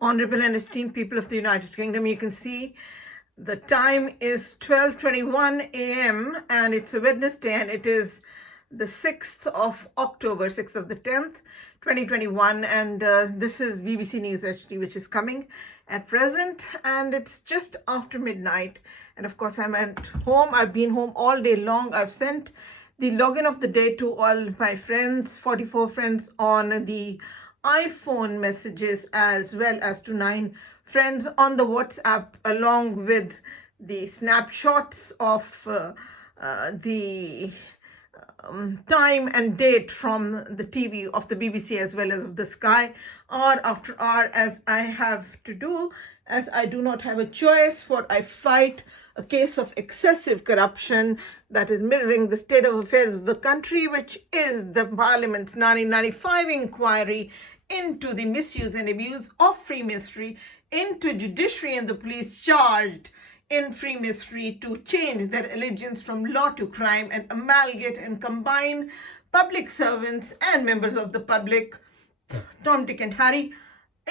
Honorable and esteemed people of the United Kingdom, you can see the time is 12:21 a.m. and it's a Wednesday, and it is the 6th of October, 6th of the 10th, 2021, and this is BBC News HD, which is coming at present, and it's just after midnight. And of course, I'm at home. I've been home all day long. I've sent the login of the day to all my friends, 44 friends on the iPhone messages, as well as to 9 friends on the WhatsApp, along with the snapshots of the time and date from the TV of the BBC as well as of the Sky, hour after hour, as I have to do, as I do not have a choice, for I fight a case of excessive corruption that is mirroring the state of affairs of the country, which is the Parliament's 1995 inquiry into the misuse and abuse of free ministry, into judiciary and the police charged in free ministry to change their allegiance from law to crime and amalgamate and combine public servants and members of the public, Tom, Dick and Harry,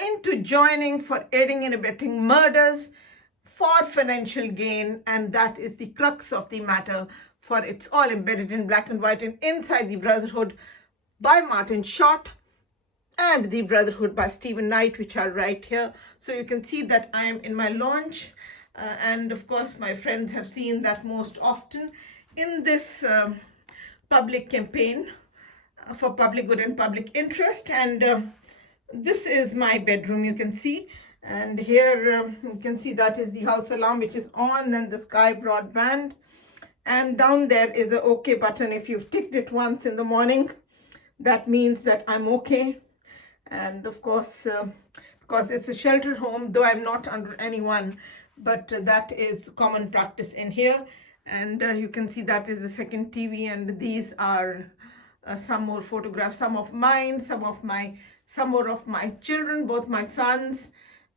into joining for aiding and abetting murders for financial gain. And that is the crux of the matter, for it's all embedded in black and white and Inside the Brotherhood by Martin Short and The Brotherhood by Stephen Knight, which are right here. So you can see that I am in my lounge. And of course, my friends have seen that most often in this public campaign for public good and public interest. And this is my bedroom, you can see. And here you can see that is the house alarm, which is on, then the Sky broadband. And down there is a OK button. If you've ticked it once in the morning, that means that I'm okay. And of course, because it's a sheltered home, though I'm not under anyone, but that is common practice in here. And you can see that is the second TV, and these are some more photographs, some of mine, some more of my children, both my sons,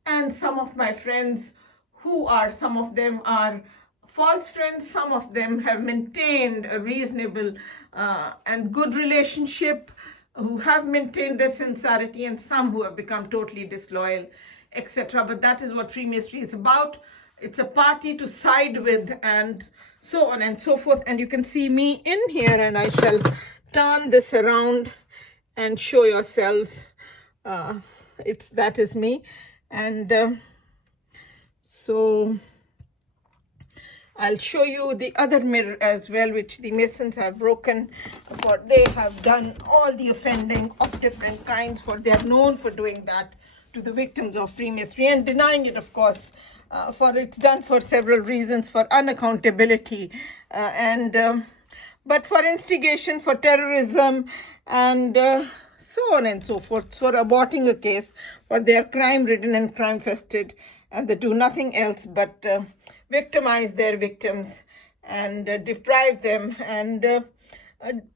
and some of my friends who are, some of them are false friends, some of them have maintained a reasonable and good relationship, who have maintained their sincerity, and some who have become totally disloyal, etc. But that is what free ministry is about. It's a party to side with, and so on and so forth. And you can see me in here, and I shall turn this around and show yourselves. That is me. And so I'll show you the other mirror as well, which the Masons have broken, for they have done all the offending of different kinds, for they are known for doing that to the victims of free ministry and denying it, of course, for it's done for several reasons, for unaccountability, but for instigation, for terrorism, and so on and so forth, for aborting a case, for they are crime-ridden and crime-fested, and they do nothing else but victimize their victims and deprive them, and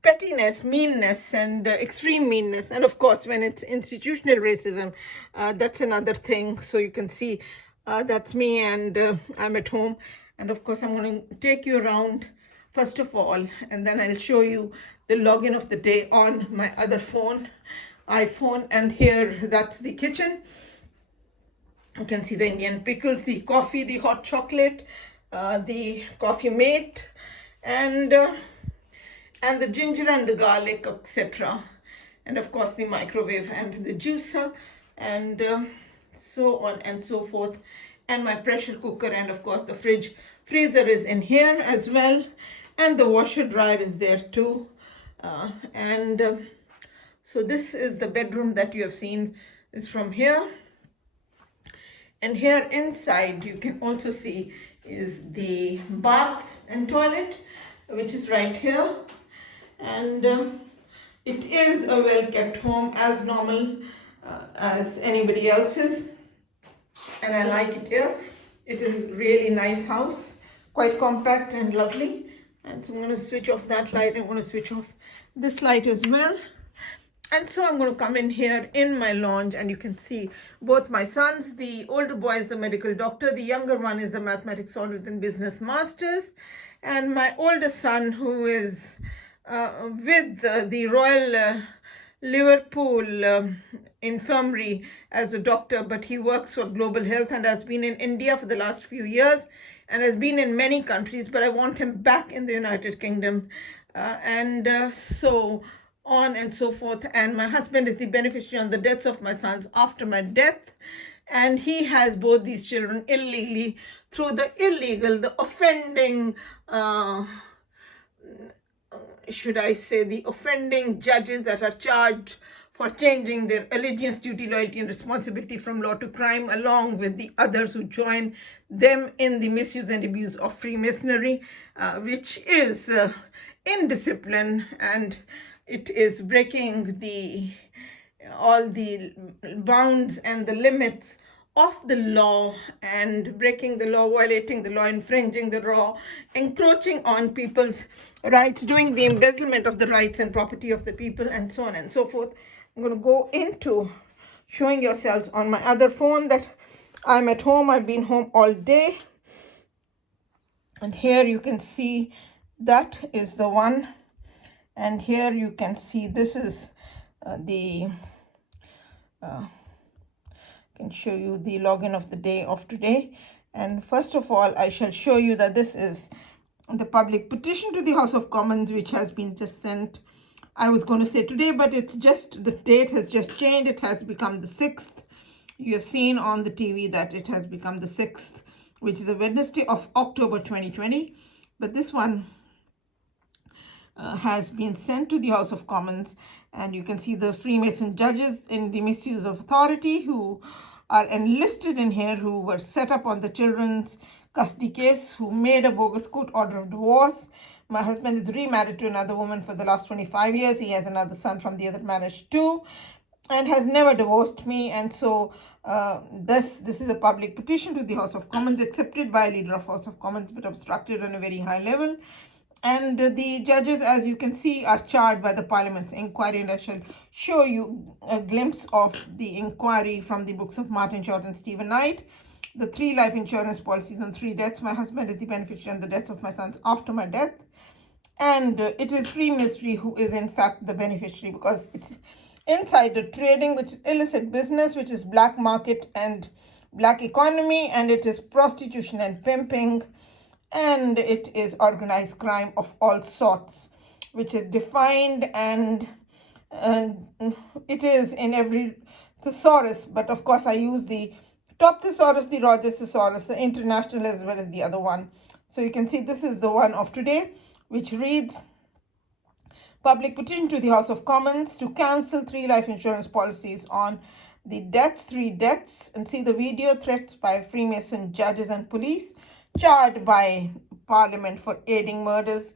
pettiness, meanness, and extreme meanness. And of course, when it's institutional racism, that's another thing. So you can see that's me, and I'm at home. And of course, I'm going to take you around first of all, and then I'll show you the login of the day on my other phone, iPhone. And here, that's the kitchen. You can see the Indian pickles, the coffee, the hot chocolate, the coffee mate, and the ginger and the garlic, etc. And of course, the microwave and the juicer, and so on and so forth. And my pressure cooker, and of course, the freezer is in here as well. And the washer dryer is there too. So this is the bedroom that you have seen is from here. And here inside, you can also see is the bath and toilet, which is right here. And it is a well-kept home, as normal as anybody else's. And I like it here. It is really nice house, quite compact and lovely. And so I'm going to switch off that light. I'm going to switch off this light as well. And so I'm going to come in here in my lounge, and you can see both my sons. The older boy is the medical doctor. The younger one is the mathematics honors and business masters. And my older son, who is with the Royal Liverpool infirmary as a doctor, but he works for Global Health and has been in India for the last few years and has been in many countries, but I want him back in the United Kingdom. So on and so forth. And my husband is the beneficiary on the deaths of my sons after my death. And he has both these children illegally through the offending, should I say, the offending judges that are charged for changing their allegiance, duty, loyalty, and responsibility from law to crime, along with the others who join them in the misuse and abuse of Freemasonry, which is indiscipline, and it is breaking all the bounds and the limits of the law, and breaking the law, violating the law, infringing the law, encroaching on people's rights, doing the embezzlement of the rights and property of the people, and so on and so forth. I'm going to go into showing yourselves on my other phone that I'm at home. I've been home all day. And here you can see that is the one. And here you can see this is can show you the login of the day of today. And first of all, I shall show you that this is the public petition to the House of Commons, which has been just sent. I was going to say today, but it's just, the date has just changed. It has become the 6th. You have seen on the TV that it has become the 6th, which is a Wednesday of October 2020. But this one has been sent to the House of Commons, and you can see the Freemason judges in the misuse of authority who are enlisted in here, who were set up on the children's custody case, who made a bogus court order of divorce. My husband is remarried to another woman for the last 25 years. He has another son from the other marriage too, and has never divorced me. And so this is a public petition to the House of Commons, accepted by a leader of House of Commons, but obstructed on a very high level. And the judges, as you can see, are charged by the Parliament's inquiry, and I shall show you a glimpse of the inquiry from the books of Martin Short and Stephen Knight. The 3 life insurance policies on 3 deaths. My husband is the beneficiary on the deaths of my sons after my death. And it is Freemasonry who is in fact the beneficiary, because it's insider trading, which is illicit business, which is black market and black economy, and it is prostitution and pimping, and it is organized crime of all sorts, which is defined, and it is in every thesaurus. But of course I use the top thesaurus, the Rogers thesaurus, the international, as well as the other one. So you can see this is the one of today, which reads: public petition to the House of Commons to cancel 3 life insurance policies on the deaths, 3 deaths. And see the video: threats by Freemason judges and police charged by Parliament for aiding murders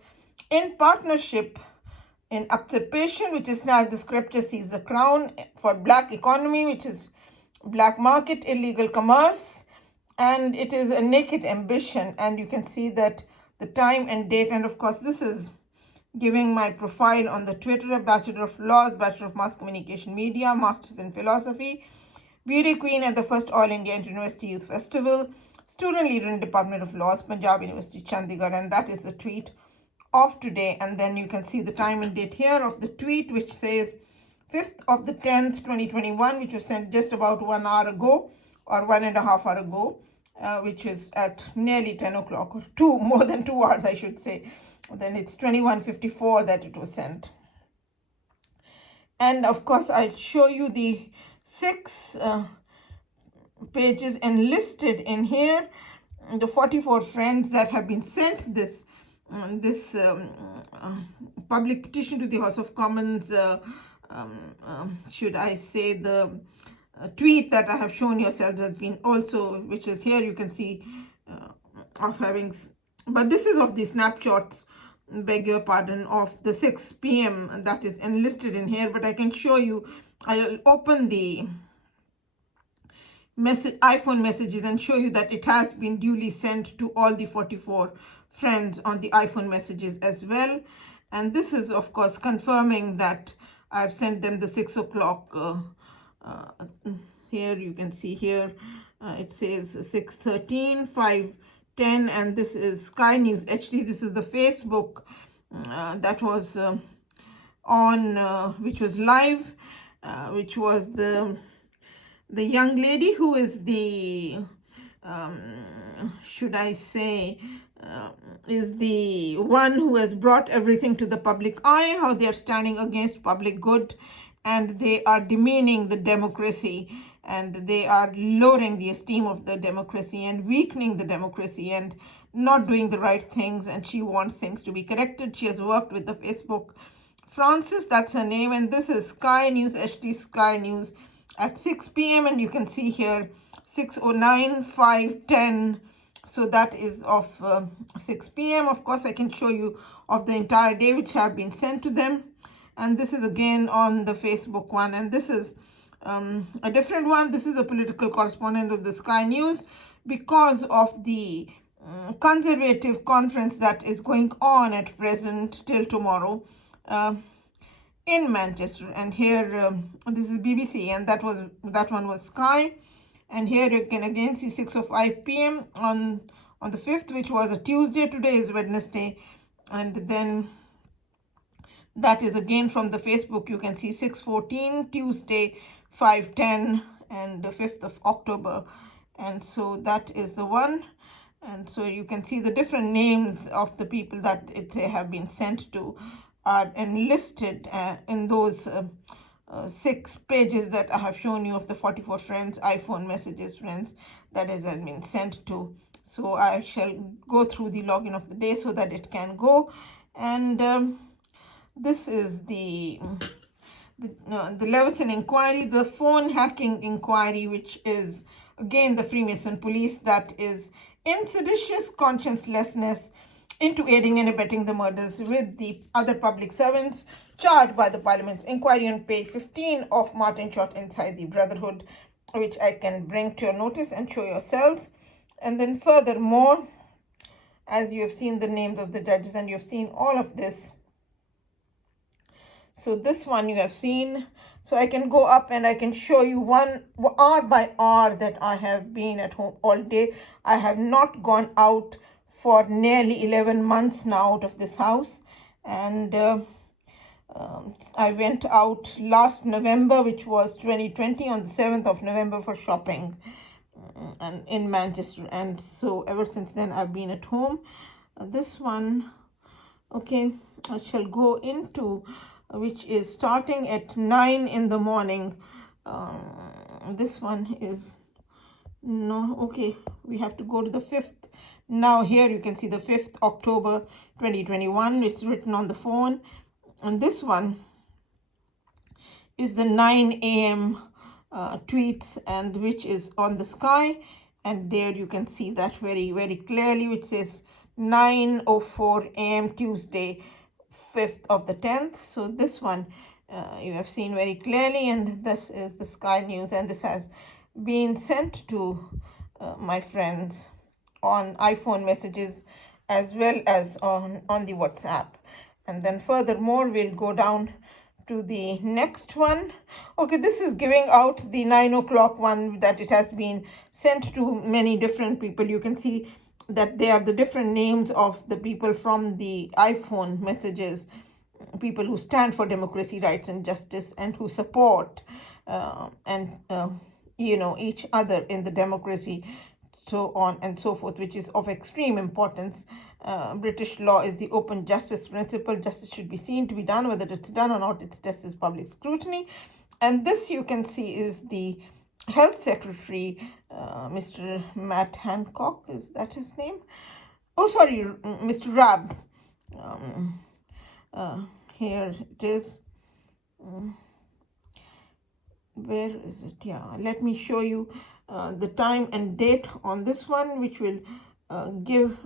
in partnership, in usurpation, which is now the scripture sees the crown, for black economy, which is black market, illegal commerce, and it is a naked ambition. And you can see that the time and date, and of course this is giving my profile on the Twitter: Bachelor of Laws, Bachelor of Mass Communication Media, Masters in Philosophy, Beauty Queen at the first All India Inter-University Youth Festival, student leader in Department of Laws, Punjab University, Chandigarh. And that is the tweet of today. And then you can see the time and date here of the tweet, which says 5th of the 10th, 2021, which was sent just about 1 hour ago, or 1.5 hours ago, which is at nearly 10 o'clock, or more than 2 hours, I should say. Then it's 21:54 that it was sent. And of course, I'll show you the 6 pages enlisted in here, the 44 friends that have been sent this public petition to the House of Commons. Should I say the tweet that I have shown yourselves has been also, which is here, you can see of having, but this is of the snapshots, beg your pardon, of the 6 p.m. that is enlisted in here. But I can show you, I'll open the iPhone messages and show you that it has been duly sent to all the 44 friends on the iPhone messages as well. And this is of course confirming that I've sent them the 6 o'clock. Here you can see here it says 6:13, 5:10, and this is Sky News HD. This is the Facebook that was on, which was live. which was the young lady who is the, should I say, is the one who has brought everything to the public eye, how they are standing against public good, and they are demeaning the democracy, and they are lowering the esteem of the democracy and weakening the democracy and not doing the right things, and she wants things to be corrected. She has worked with the Facebook Francis, that's her name, and this is Sky News, HD Sky News at 6 p.m. and you can see here 6:09, 5:10. So that is of 6 p.m. Of course, I can show you of the entire day which have been sent to them. And this is again on the Facebook one. And this is a different one. This is a political correspondent of the Sky News because of the conservative conference that is going on at present till tomorrow in Manchester. And here this is BBC, and that one was Sky. And here you can again see 6:05 p.m. on the 5th, which was a Tuesday. Today is Wednesday. And then that is again from the Facebook. You can see 6:14 Tuesday, 5:10, and the 5th of October. And so that is the one. And so you can see the different names of the people that they have been sent to are enlisted in those 6 pages that I have shown you of the 44 friends, iPhone messages, friends that has been sent to. So I shall go through the login of the day so that it can go. And this is the Leveson inquiry, the phone hacking inquiry, which is again the Freemason police that is in seditious consciencelessness into aiding and abetting the murders with the other public servants charged by the Parliament's inquiry on page 15 of Martin Short Inside the Brotherhood, which I can bring to your notice and show yourselves. And then furthermore, as you have seen the names of the judges and you have seen all of this, so this one you have seen. So I can go up and I can show you one hour by hour that I have been at home all day. I have not gone out for nearly 11 months now out of this house. And I went out last November, which was 2020, on the 7th of November for shopping and in Manchester. And so ever since then I've been at home. This one, okay, I shall go into, which is starting at 9 in the morning. This one is, no, okay, we have to go to the 5th. Now here you can see the 5th October 2021. It's written on the phone. And this one is the 9 a.m. Tweets, and which is on the Sky. And there you can see that very, very clearly, which says 9:04 a.m. Tuesday, 5th of the 10th. So this one you have seen very clearly, and this is the Sky News, and this has been sent to my friends on iPhone messages as well as on the WhatsApp. And then furthermore, we'll go down to the next one. Okay, this is giving out the 9 o'clock one, that it has been sent to many different people. You can see that they are the different names of the people from the iPhone messages, people who stand for democracy, rights and justice, and who support each other in the democracy, so on and so forth, which is of extreme importance. British law is the open justice principle. Justice should be seen to be done. Whether it's done or not, its test is public scrutiny. And this you can see is the Health Secretary, Mr. Matt Hancock, is that his name? Oh, sorry, Mr. Rabb. Here it is. Where is it? Yeah, let me show you the time and date on this one, which will give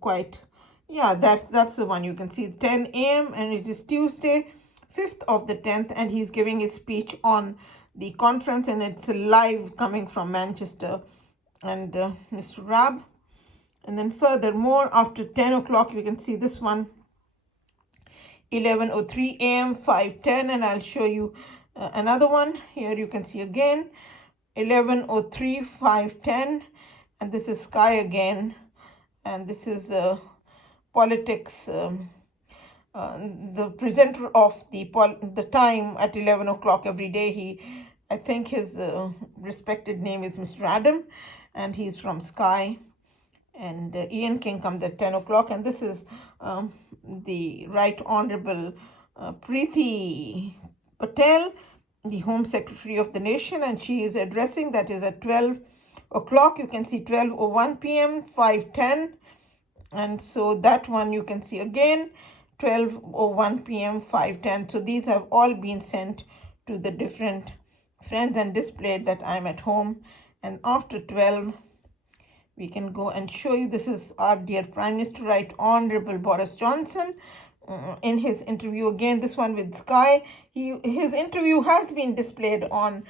quite, yeah, that's the one. You can see 10 a.m. and it is Tuesday, 5th of the 10th, and he's giving his speech on the conference, and it's live coming from Manchester, and Mr. Rabb. And then furthermore, after 10 o'clock, you can see this one, 11:03 a.m., 5:10, and I'll show you another one. Here you can see again, 11:03, 5:10, and this is Sky again, and this is politics the presenter of the time at 11 o'clock every day. I think his respected name is Mr. Adam, and he's from Sky. And Ian King comes at 10 o'clock. And this is the Right Honorable Preeti Patel, the Home Secretary of the nation, and she is addressing. That is at 12 o'clock. You can see 12:01 p.m., 5:10. And so that one you can see again, 12:01 p.m., 5:10. So these have all been sent to the different friends and displayed that I'm at home. And after 12, we can go and show you. This is our dear Prime Minister, Right Honorable Boris Johnson, in his interview again, this one with Sky. His interview has been displayed on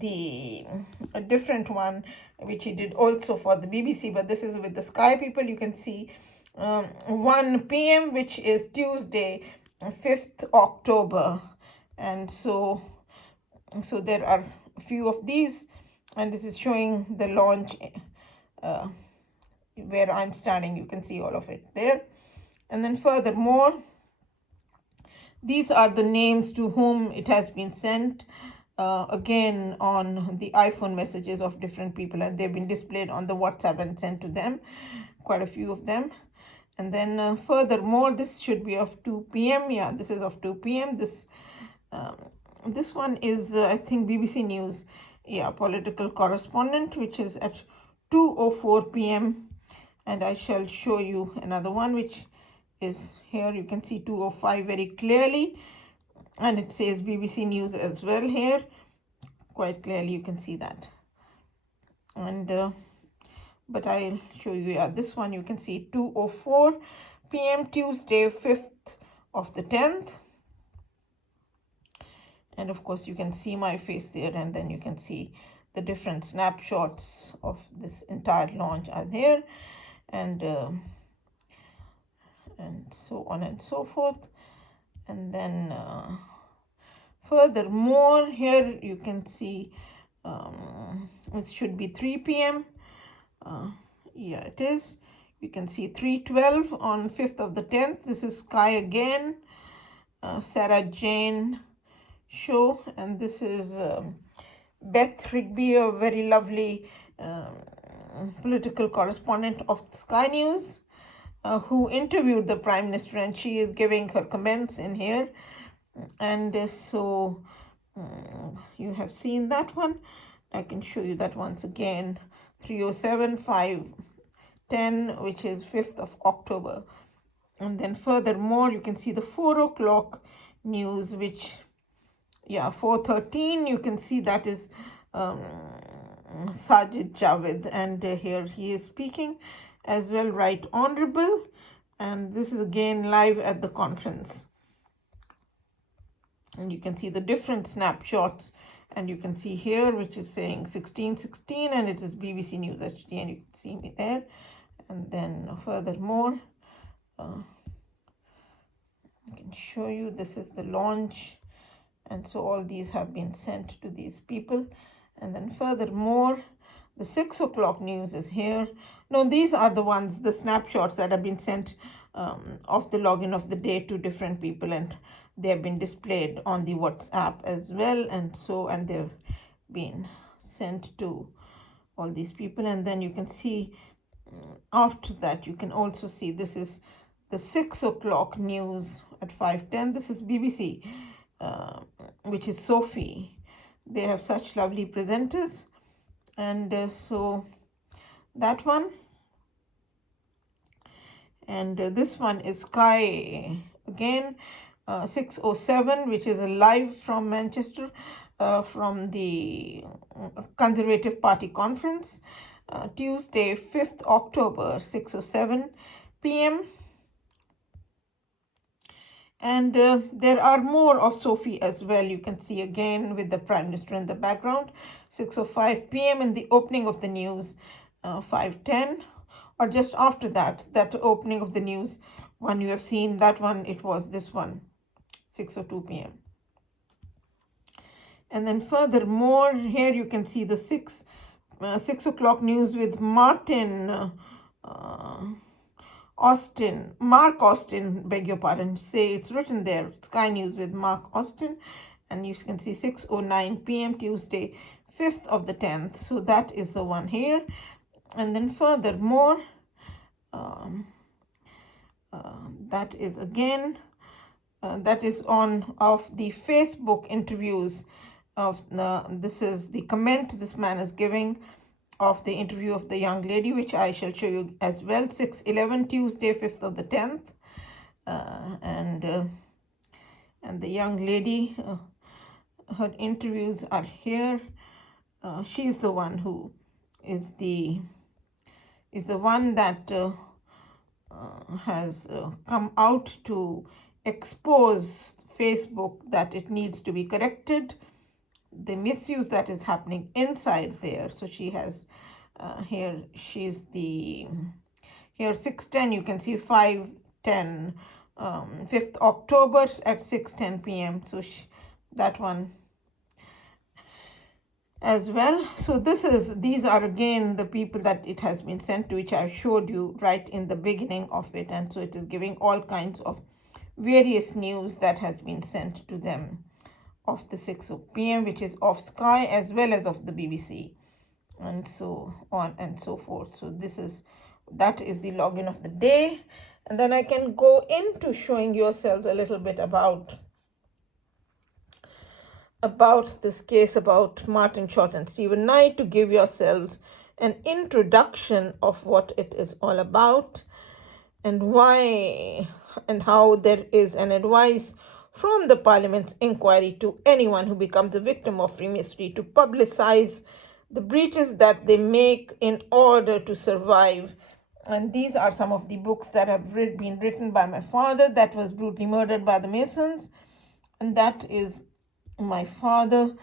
a different one, which he did also for the BBC, but this is with the Sky people. You can see 1 p.m., which is Tuesday, 5th October. And so there are a few of these, and this is showing the launch where I'm standing. You can see all of it there. And then furthermore, these are the names to whom it has been sent, again on the iPhone messages of different people, and they've been displayed on the WhatsApp and sent to them, quite a few of them. And then furthermore, this should be of 2 p.m. Yeah, this is of 2 p.m. This one is, I think, BBC News, yeah, political correspondent, which is at 2:04 p.m. And I shall show you another one, which is here. You can see 2:05 very clearly, and it says BBC News as well here, quite clearly. You can see that. And but I'll show you, yeah, this one you can see 2:04 p.m. Tuesday, 5th of the 10th. And of course you can see my face there, and then you can see the different snapshots of this entire launch are there, and so on and so forth. And then furthermore, here you can see it should be 3 p.m. Yeah, it is. You can see 3:12 on 5th of the 10th. This is Sky again, Sarah Jane show, and this is Beth Rigby, a very lovely political correspondent of Sky News, who interviewed the Prime Minister, and she is giving her comments in here. And so you have seen that one. I can show you that once again, 3:07, 5:10, which is 5th of October. And then furthermore, you can see the 4 o'clock news, which, yeah, 4:13, you can see that is Sajid Javed, and here he is speaking as well, Right Honorable. And this is again live at the conference. And you can see the different snapshots, and you can see here, which is saying 16:16, and it is BBC News HD, and you can see me there. And then furthermore, I can show you, this is the launch, and so all these have been sent to these people. And then furthermore, the 6 o'clock news is here. No, these are the ones, the snapshots that have been sent of the login of the day to different people, and they have been displayed on the WhatsApp as well. And they've been sent to all these people. And then you can see after that, you can also see, this is the 6 o'clock news at 5:10. This is BBC, which is Sophie. They have such lovely presenters. And so that one. And this one is Sky again, 6:07, which is a live from Manchester, from the Conservative Party conference, Tuesday, 5th October, 6:07 p.m. And there are more of Sophie as well. You can see again with the Prime Minister in the background, 6:05 p.m. in the opening of the news, 5:10, or just after that, that opening of the news one you have seen, that one, it was this one, 6:02 p.m. And then furthermore, here you can see the 6 o'clock news with Martin Mark Austin, beg your pardon, say it's written there, Sky News with Mark Austin, and you can see 6:09 p.m. Tuesday, 5th of the 10th. So that is the one here. And then furthermore, that is again, that is on of the Facebook interviews of this is the comment this man is giving of the interview of the young lady, which I shall show you as well. 6:11 Tuesday, 5th of the 10th, and the young lady, her interviews are here. She's the one who is the one that has come out to expose Facebook that it needs to be corrected, the misuse that is happening inside there. So she has here, she's the here 6:10, you can see 5:10, 5th October at 6:10 p.m. So that one as well. So these are again the people that it has been sent to, which I showed you right in the beginning of it. And so it is giving all kinds of various news that has been sent to them of the 6 p.m., which is of Sky as well as of the BBC, and so on and so forth. So that is the login of the day. And then I can go into showing yourselves a little bit about this case about Martin Short and Stephen Knight, to give yourselves an introduction of what it is all about, and why and how there is an advice from the Parliament's inquiry to anyone who becomes a victim of free mystery to publicize the breaches that they make in order to survive. And these are some of the books that have been written by my father, that was brutally murdered by the Masons. And that is my father,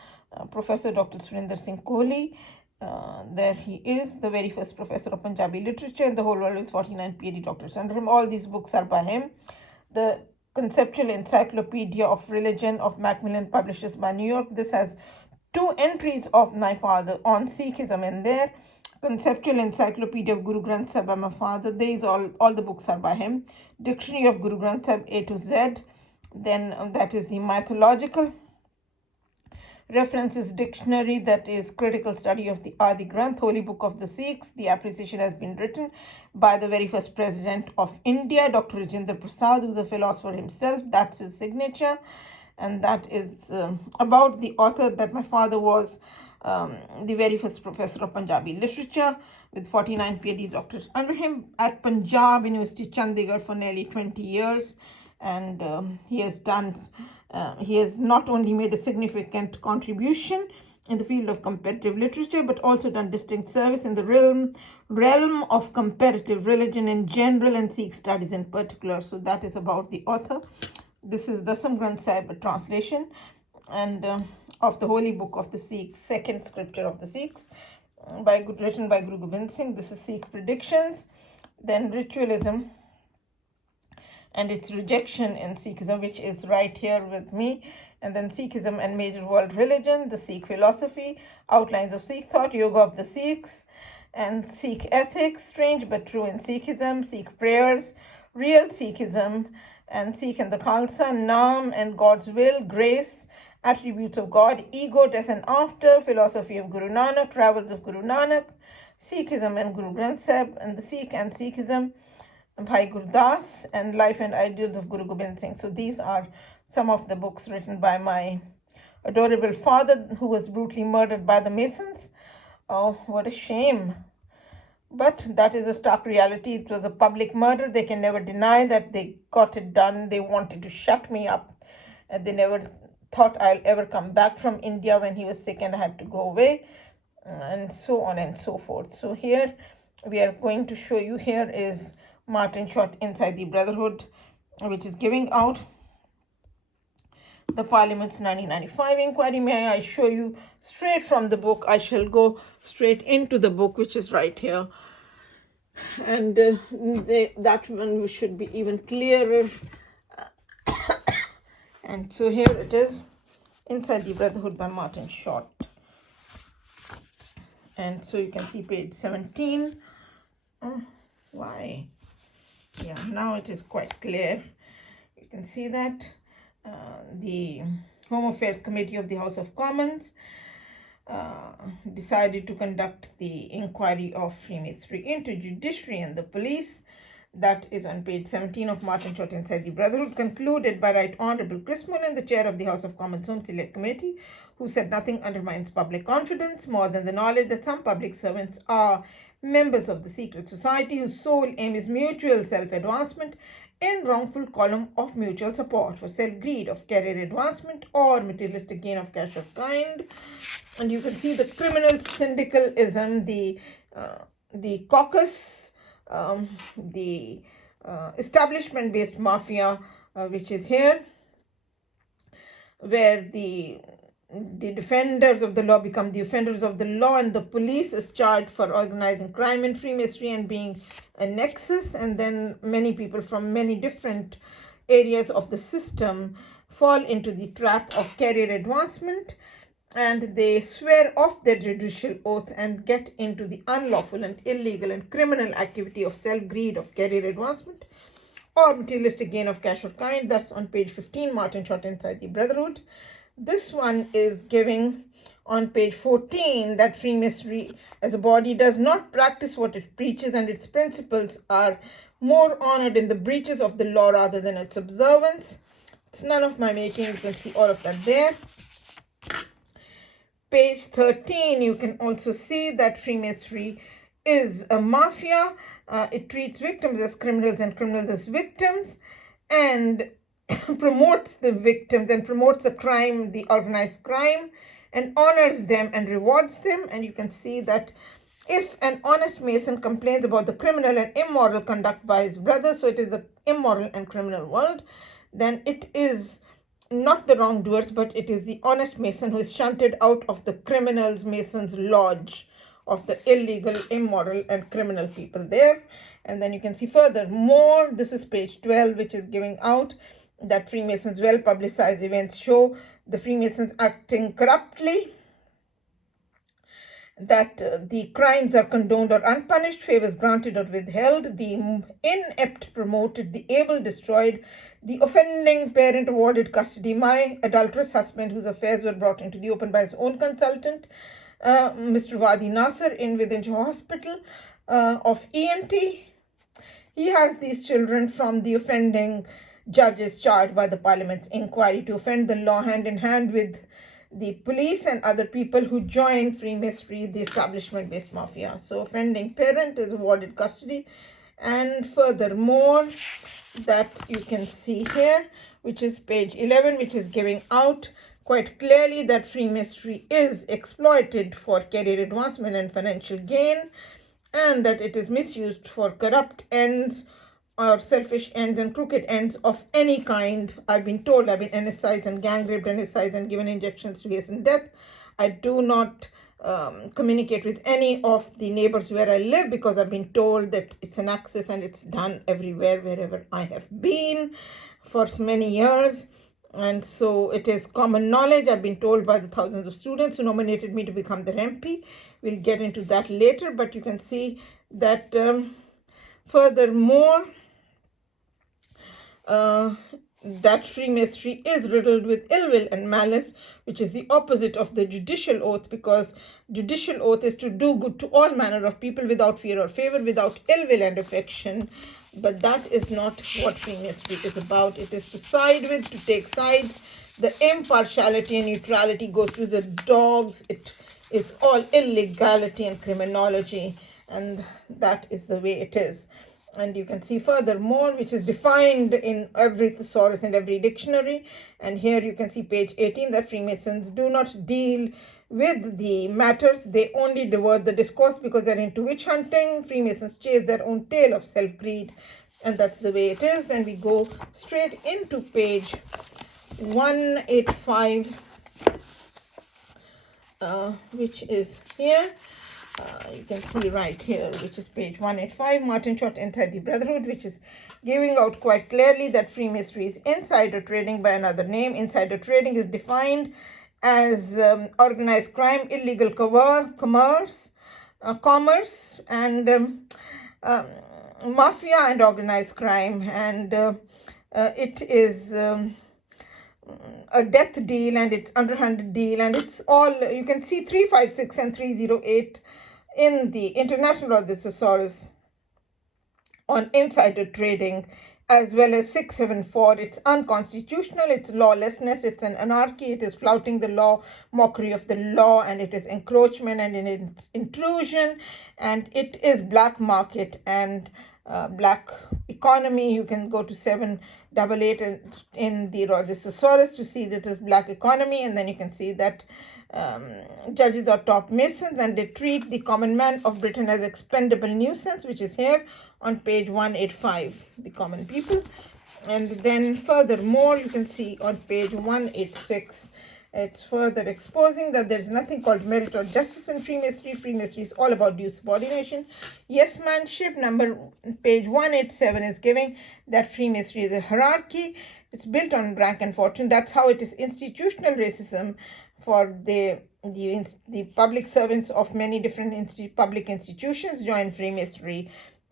Professor Dr. Surinder Singh Kohli. There he is, the very first professor of Punjabi literature in the whole world, with 49 PhD doctors under him. All these books are by him. The Conceptual Encyclopedia of Religion of Macmillan Publishers by New York. This has 2 entries of my father on Sikhism in there. Conceptual Encyclopedia of Guru Granth Sahib by my father. These all the books are by him. Dictionary of Guru Granth Sahib A to Z. Then that is the mythological references dictionary, that is critical study of the Adi Granth, holy book of the Sikhs. The appreciation has been written by the very first president of India, Dr. Rajendra Prasad, who's a philosopher himself. That's his signature. And that is about the author, that my father was the very first professor of Punjabi literature with 49 PhD doctors under him at Punjab University, Chandigarh, for nearly 20 years. And he has not only made a significant contribution in the field of comparative literature, but also done distinct service in the realm of comparative religion in general and Sikh studies in particular. So that is about the author. This is the Dasam Granth Sahib translation and of the holy book of the Sikhs, second scripture of the Sikhs, written by Guru Gobind Singh. This is Sikh predictions. Then ritualism and its rejection in Sikhism, which is right here with me. And then Sikhism and major world religion, the Sikh philosophy, outlines of Sikh thought, yoga of the Sikhs, and Sikh ethics, strange but true in Sikhism, Sikh prayers, real Sikhism, and Sikh and the Khalsa, Naam and God's will, grace, attributes of God, ego, death and after, philosophy of Guru Nanak, travels of Guru Nanak, Sikhism and Guru Granth Sahib, and the Sikh and Sikhism, Bhai Gurdas, and Life and Ideals of Guru Gobind Singh. So these are some of the books written by my adorable father, who was brutally murdered by the Masons. Oh, what a shame. But that is a stark reality. It was a public murder. They can never deny that they got it done. They wanted to shut me up. And they never thought I'll ever come back from India when he was sick and I had to go away, and so on and so forth. So here we are going to show you, here is Martin Short Inside the Brotherhood, which is giving out the Parliament's 1995 inquiry. May I show you straight from the book? I shall go straight into the book, which is right here. And that one should be even clearer. And so here it is, Inside the Brotherhood by Martin Short. And so you can see page 17. Oh, why? Yeah, now it is quite clear. You can see that the Home Affairs Committee of the House of Commons decided to conduct the inquiry of Freemasonry into judiciary and the police. That is on page 17 of Martin Short Inside the Brotherhood, concluded by Right Honorable Chris Mullen, the chair of the House of Commons Home Select Committee, who said nothing undermines public confidence more than the knowledge that some public servants are members of the secret society whose sole aim is mutual self-advancement in wrongful column of mutual support for self-greed of career advancement or materialistic gain of cash of kind. And you can see the criminal syndicalism, the caucus, the establishment-based mafia, which is here, where the defenders of the law become the offenders of the law, and the police is charged for organizing crime in Freemasonry and being a nexus. And then many people from many different areas of the system fall into the trap of career advancement, and they swear off their judicial oath and get into the unlawful and illegal and criminal activity of self-greed of career advancement or materialistic gain of cash or kind. That's on page 15, Martin Short Inside the Brotherhood. This one is giving on page 14 that Freemasonry as a body does not practice what it preaches, and its principles are more honored in the breaches of the law rather than its observance. It's none of my making. You can see all of that there. Page 13, you can also see that Freemasonry is a mafia. It treats victims as criminals and criminals as victims, and promotes the victims and promotes the crime, the organized crime, and honors them and rewards them. And you can see that if an honest Mason complains about the criminal and immoral conduct by his brothers, so it is the immoral and criminal world, then it is not the wrongdoers, but it is the honest Mason who is shunted out of the criminals' Mason's lodge of the illegal, immoral, and criminal people there. And then you can see furthermore, this is page 12, which is giving out that Freemasons' well-publicized events show the Freemasons acting corruptly, that the crimes are condoned or unpunished, favors granted or withheld, the inept promoted, the able destroyed, the offending parent awarded custody. My adulterous husband, whose affairs were brought into the open by his own consultant, Mr. Wadi Nasser, within hospital of ENT. He has these children from the offending judges charged by the Parliament's inquiry to offend the law hand in hand with the police and other people who join Freemasonry, the establishment-based mafia. So offending parent is awarded custody. And furthermore, that you can see here, which is page 11, which is giving out quite clearly that Freemasonry is exploited for career advancement and financial gain, and that it is misused for corrupt ends or selfish ends and crooked ends of any kind. I've been told I've been anesthetized and gang raped, anesthetized and given injections to hasten death. I do not communicate with any of the neighbors where I live because I've been told that it's an access and it's done everywhere, wherever I have been for many years. And so it is common knowledge. I've been told by the thousands of students who nominated me to become their MP. We'll get into that later, but you can see that furthermore, that Freemasonry is riddled with ill will and malice, which is the opposite of the judicial oath, because judicial oath is to do good to all manner of people without fear or favor, without ill will and affection. But that is not what Freemasonry is about. It is to side with, to take sides. The impartiality and neutrality goes to the dogs. It is all illegality and criminology, and that is the way it is. And you can see furthermore, which is defined in every thesaurus and every dictionary. And here you can see page 18, that Freemasons do not deal with the matters. They only divert the discourse because they're into witch hunting. Freemasons chase their own tail of self-greed. And that's the way it is. Then we go straight into page 185, which is here. You can see right here, which is page 185, Martin Short Inside the Brotherhood, which is giving out quite clearly that Freemasonry is insider trading by another name. Insider trading is defined as organized crime, illegal commerce, and mafia and organized crime, and it is a death deal, and it's underhanded deal, and it's all, you can see 356 and 308 in the International Thesaurus on insider trading, as well as 674. It's unconstitutional, it's lawlessness, it's an anarchy, it is flouting the law, mockery of the law, and it is encroachment and it's intrusion, and it is black market and black economy. You can go to 788 in the Thesaurus to see that is black economy, and then you can see that judges are top masons, and they treat the common man of Britain as expendable nuisance, which is here on page 185, the common people. And then furthermore, you can see on page 186, it's further exposing that there's nothing called merit or justice in Freemasonry. Freemasonry is all about due subordination, yes manship. Page 187 is giving that Freemasonry is a hierarchy. It's built on rank and fortune. That's how it is. Institutional racism for the public servants of many different public institutions join Freemasonry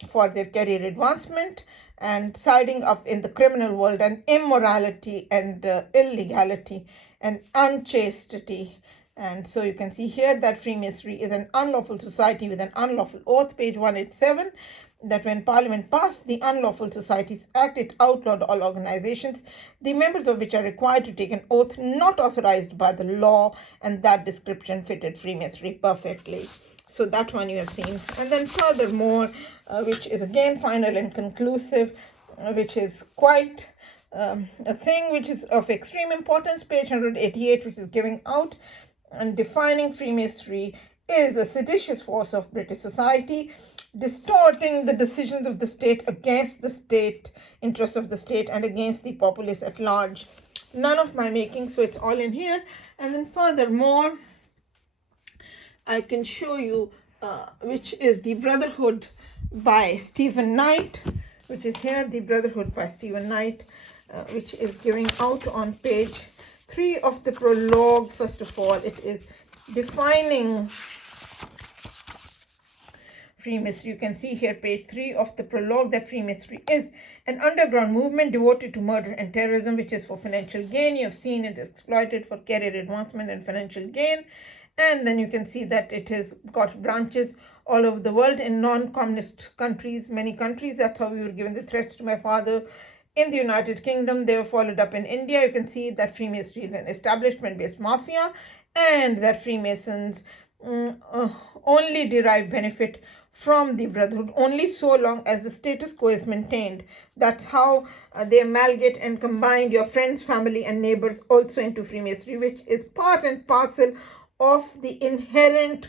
for their career advancement, and siding up in the criminal world, and immorality and illegality and unchastity. And so you can see here that Freemasonry is an unlawful society with an unlawful oath. Page 187, that when Parliament passed the Unlawful Societies Act, it outlawed all organizations, the members of which are required to take an oath not authorized by the law, and that description fitted Freemasonry perfectly. So that one you have seen. And then furthermore, which is again final and conclusive, which is quite a thing which is of extreme importance, page 188, which is giving out and defining Freemasonry is a seditious force of British society, distorting the decisions of the state against the state interests of the state and against the populace at large. None of my making, so it's all in here. And then furthermore, I can show you which is the Brotherhood by Stephen Knight, which is here, the Brotherhood by Stephen Knight, which is giving out on page 3 of the prologue. First of all, it is defining Freemasonry. You can see here, page 3 of the prologue, that Freemasonry is an underground movement devoted to murder and terrorism, which is for financial gain. You have seen it is exploited for career advancement and financial gain. And then you can see that it has got branches all over the world in non-communist countries, many countries. That's how we were given the threats to my father in the United Kingdom. They were followed up in India. You can see that Freemasonry is an establishment-based mafia, and that Freemasons only derive benefit from the Brotherhood only so long as the status quo is maintained. That's how they amalgamate and combine your friends, family, and neighbors also into Freemasonry, which is part and parcel of the inherent,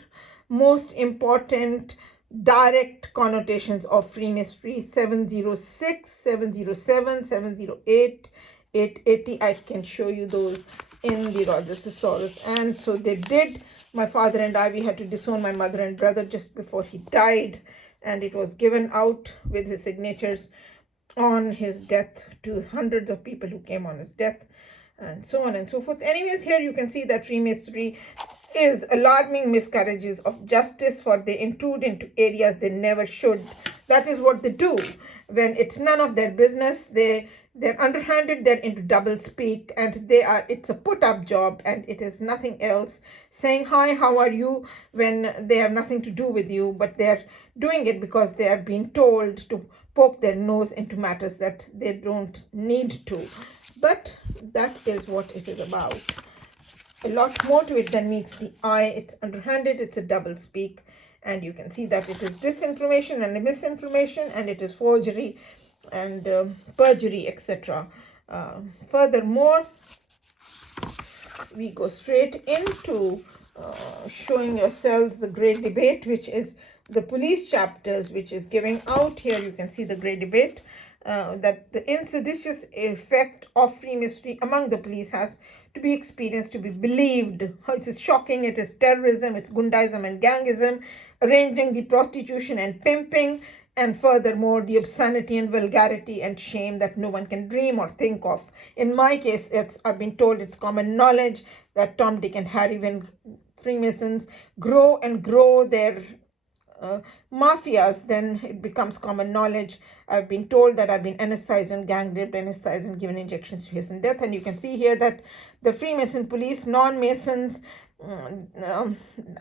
most important direct connotations of Freemasonry. 706, 707, 708, 880. I can show you those in the Thesaurus. And so they did. My father and I, we had to disown my mother and brother just before he died, and it was given out with his signatures on his death to hundreds of people who came on his death, and so on and so forth. Anyways, here you can see that Freemasonry is alarming miscarriages of justice, for they intrude into areas they never should. That is what they do. When it's none of their business, they're underhanded, they're into double speak, and it's a put-up job, and it is nothing else. Saying hi, how are you, when they have nothing to do with you, but they're doing it because they are being told to poke their nose into matters that they don't need to. But that is what it is about. A lot more to it than meets the eye. It's underhanded, it's a double speak, and you can see that it is disinformation and misinformation, and it is forgery and perjury, etc. Furthermore, we go straight into showing yourselves the great debate, which is the police chapters, which is giving out here. You can see the great debate, that the insidious effect of Freemasonry among the police has to be experienced, to be believed. It is shocking, it is terrorism, it's gundaism and gangism, arranging the prostitution and pimping, and furthermore the obscenity and vulgarity and shame that no one can dream or think of. In my case, I've been told it's common knowledge that Tom, Dick, and Harry, when Freemasons grow and grow their mafias, then it becomes common knowledge. I've been told that I've been anesthetized and gang raped, anesthetized and given injections to hasten death. And you can see here that the Freemason police, non-Masons,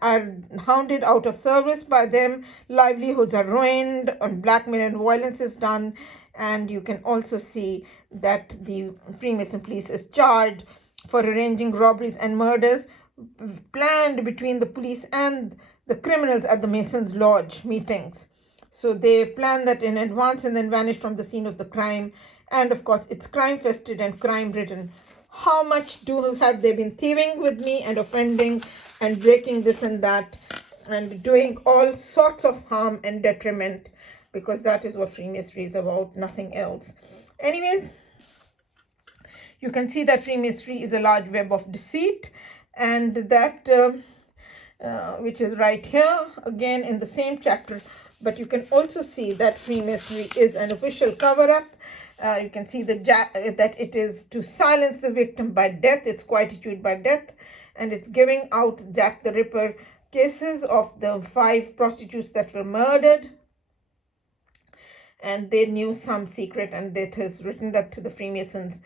are hounded out of service by them. Livelihoods are ruined, and blackmail and violence is done. And you can also see that the Freemason police is charged for arranging robberies and murders planned between the police and the criminals at the Masons' Lodge meetings. So they plan that in advance and then vanish from the scene of the crime. And of course, it's crime-fested and crime-ridden. How much have they been thieving with me and offending and breaking this and that and doing all sorts of harm and detriment, because that is what Freemasonry is about, nothing else. Anyways, you can see that Freemasonry is a large web of deceit, and that which is right here again in the same chapter. But you can also see that Freemasonry is an official cover-up. You can see that it is to silence the victim by death. It's quietude by death, and it's giving out Jack the Ripper cases of the 5 prostitutes that were murdered, and they knew some secret, and it is written that the Freemasons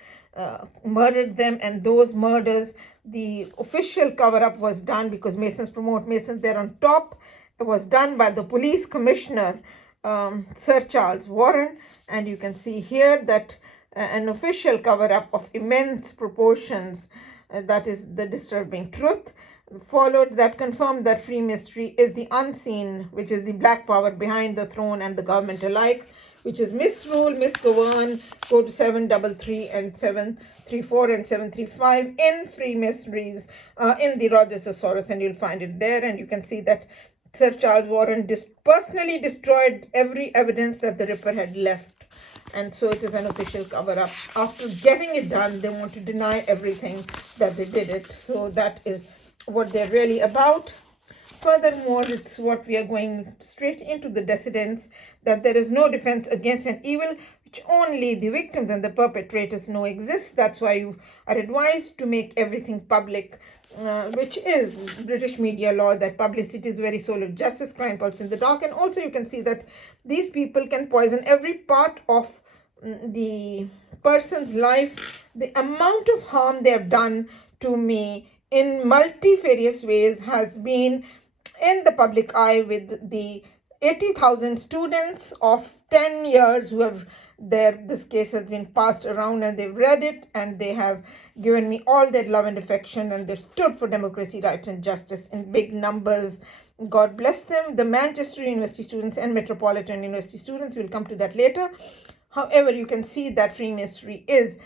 murdered them. And those murders, the official cover-up was done because Masons promote Masons. They're on top. It was done by the police commissioner, Sir Charles Warren. And you can see here that an official cover-up of immense proportions, that is the disturbing truth, followed, that confirmed that Freemasonry is the unseen, which is the black power behind the throne and the government alike, which is misrule, misgovern. Go to 733 and 734 and 735 in Freemasonries, in the Rogers Thesaurus, and you'll find it there. And you can see that Sir Charles Warren personally destroyed every evidence that the Ripper had left. And so it is an official cover-up. After getting it done, they want to deny everything that they did it. So that is what they're really about. Furthermore, it's what we are going straight into the decedents, that there is no defense against an evil which only the victims and the perpetrators know exists. That's why you are advised to make everything public, which is British media law, that publicity is the very soul of justice, crime pulps in the dark. And also you can see that these people can poison every part of the person's life. The amount of harm they have done to me in multifarious ways has been in the public eye, with the 80,000 students of 10 years who have this case has been passed around, and they've read it, and they have given me all their love and affection, and they've stood for democracy, rights and justice in big numbers. God bless them. The Manchester University students and Metropolitan University students, will come to that later. However, you can see that Freemasonry is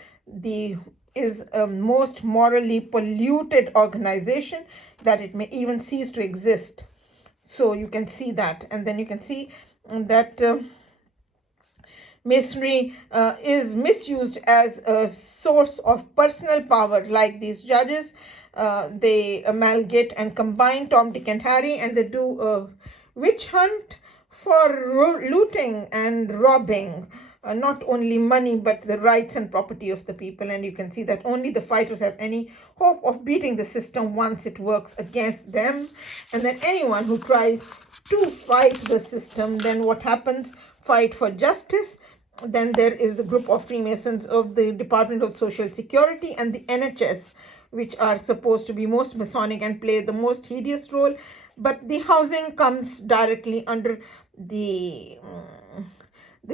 a most morally polluted organization, that it may even cease to exist. So you can see that. And then you can see that Masonry is misused as a source of personal power, like these judges. They amalgamate and combine Tom, Dick, and Harry, and they do a witch hunt for looting and robbing not only money but the rights and property of the people. And you can see that only the fighters have any hope of beating the system once it works against them. And then anyone who tries to fight the system, then what happens? Fight for justice. Then there is the group of Freemasons of the Department of Social Security and the NHS, which are supposed to be most Masonic and play the most hideous role. But the housing comes directly under the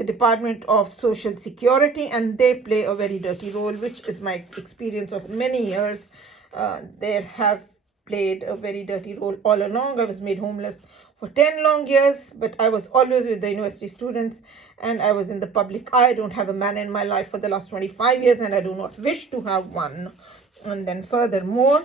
Department of Social Security, and they play a very dirty role, which is my experience of many years. They have played a very dirty role all along. I was made homeless for 10 long years, but I was always with the university students, and I was in the public eye. I don't have a man in my life for the last 25 years, and I do not wish to have one. And then furthermore,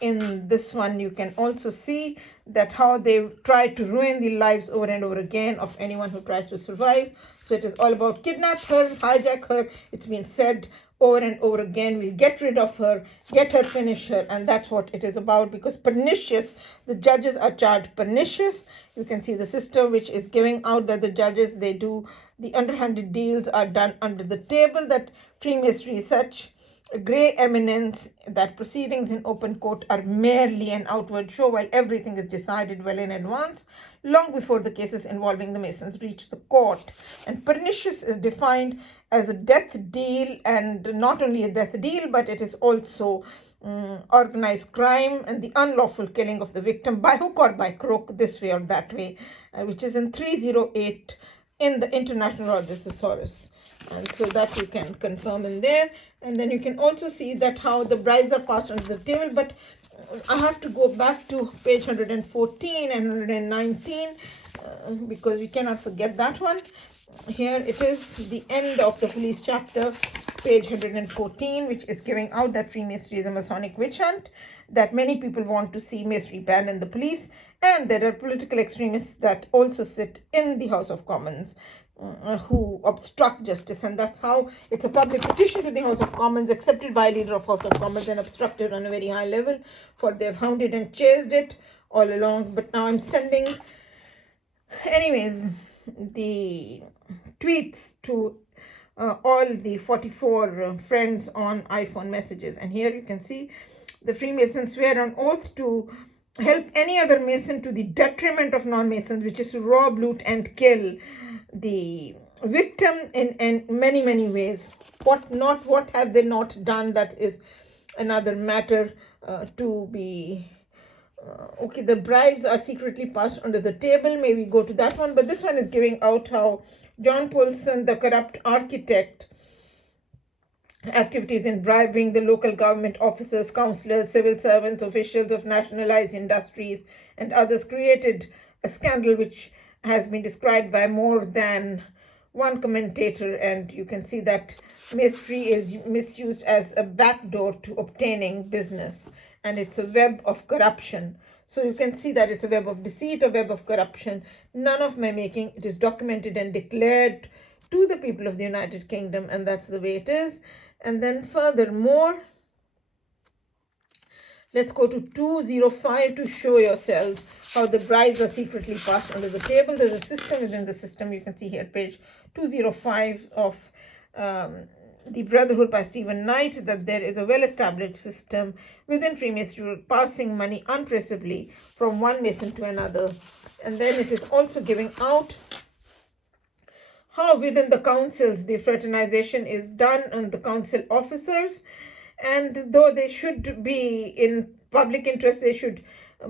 in this one, you can also see that how they try to ruin the lives over and over again of anyone who tries to survive. So it is all about kidnap her, hijack her. It's been said over and over again, we'll get rid of her, get her, finish her. And that's what it is about, because pernicious, the judges are charged pernicious. You can see the system which is giving out that the judges, they do the underhanded deals are done under the table, that Freemasonry is such a grey eminence that proceedings in open court are merely an outward show, while everything is decided well in advance, long before the cases involving the Masons reach the court. And pernicious is defined as a death deal, and not only a death deal, but it is also organized crime and the unlawful killing of the victim by hook or by crook, this way or that way, which is in 308 in the International Law of the Thesaurus. And so that you can confirm in there. And then you can also see that how the bribes are passed under the table. But I have to go back to page 114 and 119 because we cannot forget that one. Here it is, the end of the police chapter, page 114, which is giving out that Freemasonry is a Masonic witch hunt, that many people want to see Masonry banned in the police, and there are political extremists that also sit in the House of Commons who obstruct justice, and that's how it's a public petition to the House of Commons, accepted by a leader of House of Commons and obstructed on a very high level, for they've hounded and chased it all along. But now I'm sending, anyways, the tweets to all the 44 friends on iPhone messages. And here you can see the Freemasons swear on oath to help any other Mason to the detriment of non-Masons, which is to rob, loot, and kill the victim in many, many ways. What have they not done? That is another matter to be okay. The bribes are secretly passed under the table. Maybe go to that one. But this one is giving out how John Paulson, the corrupt architect, activities in bribing the local government officers, councillors, civil servants, officials of nationalized industries, and others, created a scandal which has been described by more than one commentator. And you can see that mystery is misused as a backdoor to obtaining business, and it's a web of corruption. So you can see that it's a web of deceit, a web of corruption, none of my making. It is documented and declared to the people of the United Kingdom, and that's the way it is. And then furthermore, let's go to 205 to show yourselves how the bribes are secretly passed under the table. There's a system within the system. You can see here, page 205 of The Brotherhood by Stephen Knight, that there is a well-established system within Freemasonry passing money untraceably from one Mason to another. And then it is also giving out how within the councils the fraternization is done on the council officers, and though they should be in public interest, they should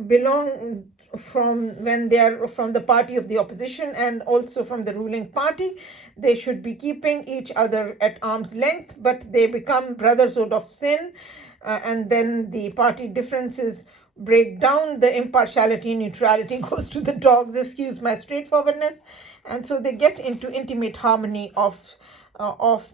belong from when they are from the party of the opposition and also from the ruling party. They should be keeping each other at arm's length, but they become brotherhood of sin, and then the party differences break down. The impartiality and neutrality goes to the dogs, excuse my straightforwardness. And so they get into intimate harmony of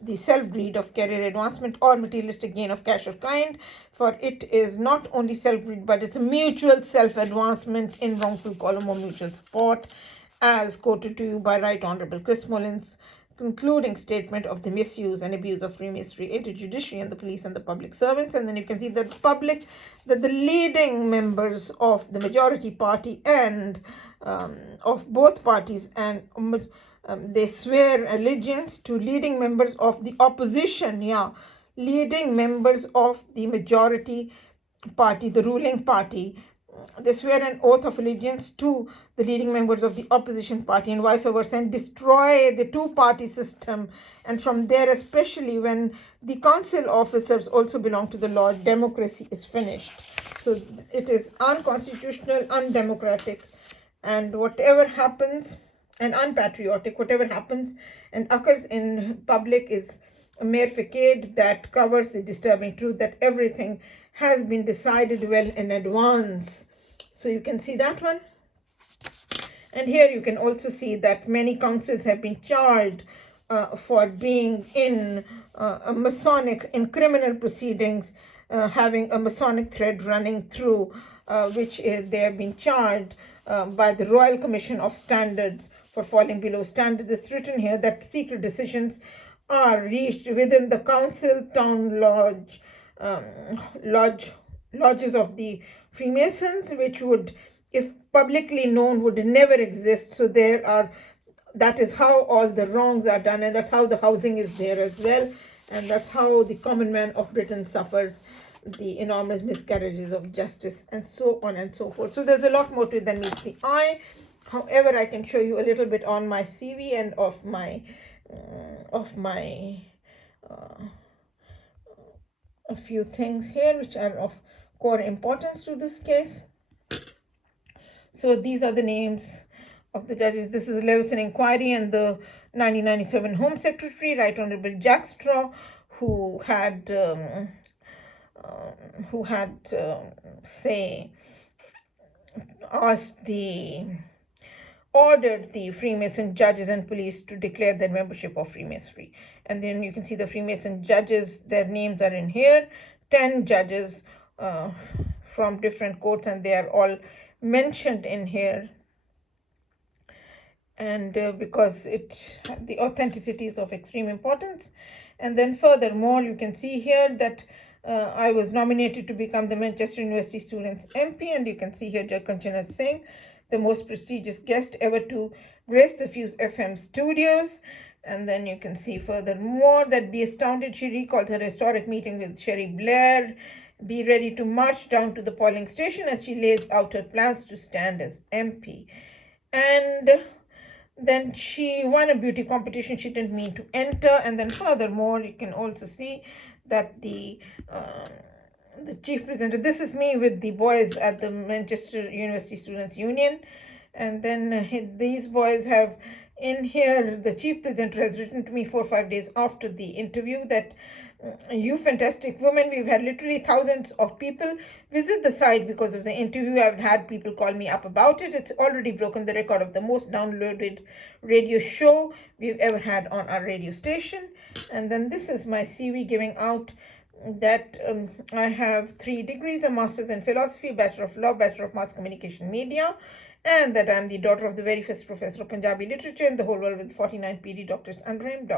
the self-greed of career advancement or materialistic gain of cash or kind. For it is not only self-greed, but it's a mutual self-advancement in wrongful column or mutual support, as quoted to you by Right Honorable Chris Mullins, concluding statement of the misuse and abuse of Freemasonry into judiciary and the police and the public servants. And then you can see that the leading members of the majority party and of both parties, and they swear allegiance to leading members of the opposition, leading members of the majority party, the ruling party. They swear an oath of allegiance to the leading members of the opposition party and vice versa, and destroy the two-party system. And from there, especially when the council officers also belong to the law, democracy is finished. So it is unconstitutional, undemocratic, and whatever happens, and unpatriotic, whatever happens and occurs in public is a mere facade that covers the disturbing truth that everything has been decided well in advance. So you can see that one. And here you can also see that many councils have been charged for being in a Masonic, in criminal proceedings, having a Masonic thread running through, which they have been charged by the Royal Commission of Standards for falling below standards. It's written here that secret decisions are reached within the council, town lodge, lodges of the Freemasons, which would, if publicly known, would never exist. So that is how all the wrongs are done, and that's how the housing is there as well. And that's how the common man of Britain suffers the enormous miscarriages of justice, and so on and so forth. So there's a lot more to it than meets the eye. However, I can show you a little bit on my CV and of my a few things here which are of core importance to this case. So these are the names of the judges. This is a Lewison inquiry and the 1997 Home Secretary, Right Honorable Jack Straw, who had ordered the Freemason judges and police to declare their membership of Freemasonry. And then you can see the Freemason judges, their names are in here, 10 judges from different courts, and they are all mentioned in here. And because the authenticity is of extreme importance. And then furthermore, you can see here that I was nominated to become the Manchester University Students MP, and you can see here Judge Kanchana Singh, the most prestigious guest ever to grace the Fuse FM studios. And then you can see furthermore that be astounded, she recalls her historic meeting with Sherry Blair, be ready to march down to the polling station as she lays out her plans to stand as MP. And then she won a beauty competition she didn't mean to enter. And then furthermore, you can also see that the chief presenter, this is me with the boys at the Manchester University Students Union. And then these boys have in here, the chief presenter has written to me 4 or 5 days after the interview that you fantastic woman, we've had literally thousands of people visit the site because of the interview. I've had people call me up about it. It's already broken the record of the most downloaded radio show we've ever had on our radio station. And then this is my CV giving out that I have 3 degrees, a master's in philosophy, bachelor of law, bachelor of mass communication media, and that I'm the daughter of the very first professor of Punjabi literature in the whole world with 49 PhD doctors under him,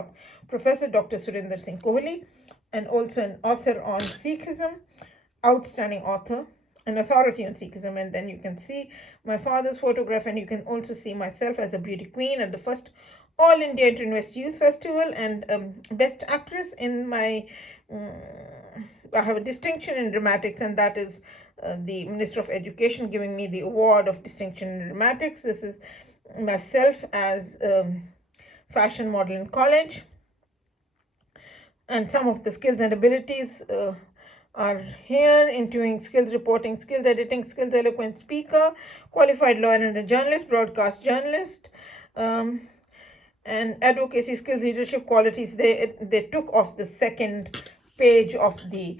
Professor Dr. Surinder Singh Kohli, and also an author on Sikhism, outstanding author, an authority on Sikhism. And then you can see my father's photograph, and you can also see myself as a beauty queen at the first All India Inter-University Youth Festival, and best actress in my, I have a distinction in dramatics, and that is the Minister of Education giving me the award of distinction in dramatics. This is myself as fashion model in college. And some of the skills and abilities are here: interviewing skills, reporting skills, editing skills, eloquent speaker, qualified lawyer and a journalist, broadcast journalist, and advocacy skills, leadership qualities. They took off the second page of the,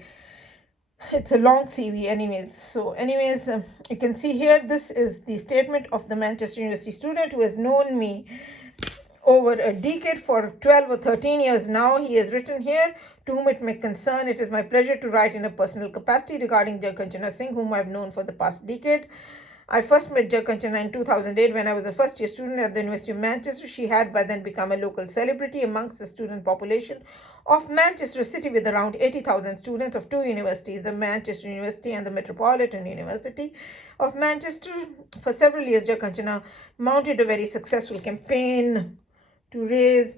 it's a long CV anyways. So anyways, you can see here, this is the statement of the Manchester University student who has known me over a decade, for 12 or 13 years now. He has written here, to whom it may concern, it is my pleasure to write in a personal capacity regarding Judge Kanchana Singh, whom I have known for the past decade. I first met Judge Kanchana in 2008 when I was a first-year student at the University of Manchester. She had by then become a local celebrity amongst the student population of Manchester City, with around 80,000 students of 2 universities, the Manchester University and the Metropolitan University of Manchester. For several years, Judge Kanchana mounted a very successful campaign to raise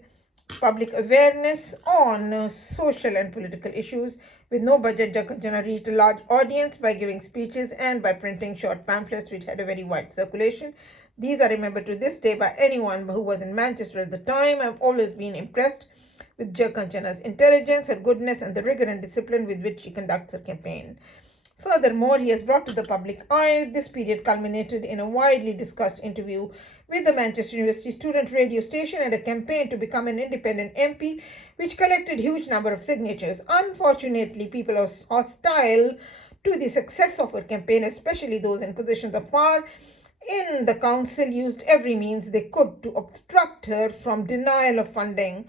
public awareness on social and political issues. With no budget, Judge Kanchana reached a large audience by giving speeches and by printing short pamphlets which had a very wide circulation. These are remembered to this day by anyone who was in Manchester at the time. I've always been impressed with Judge Kanchana's intelligence, her goodness, and the rigor and discipline with which she conducts her campaign. Furthermore, he has brought to the public eye. This period culminated in a widely discussed interview with the Manchester University student radio station and a campaign to become an independent MP, which collected huge number of signatures. Unfortunately, people are hostile to the success of her campaign, especially those in positions of power in the council, used every means they could to obstruct her, from denial of funding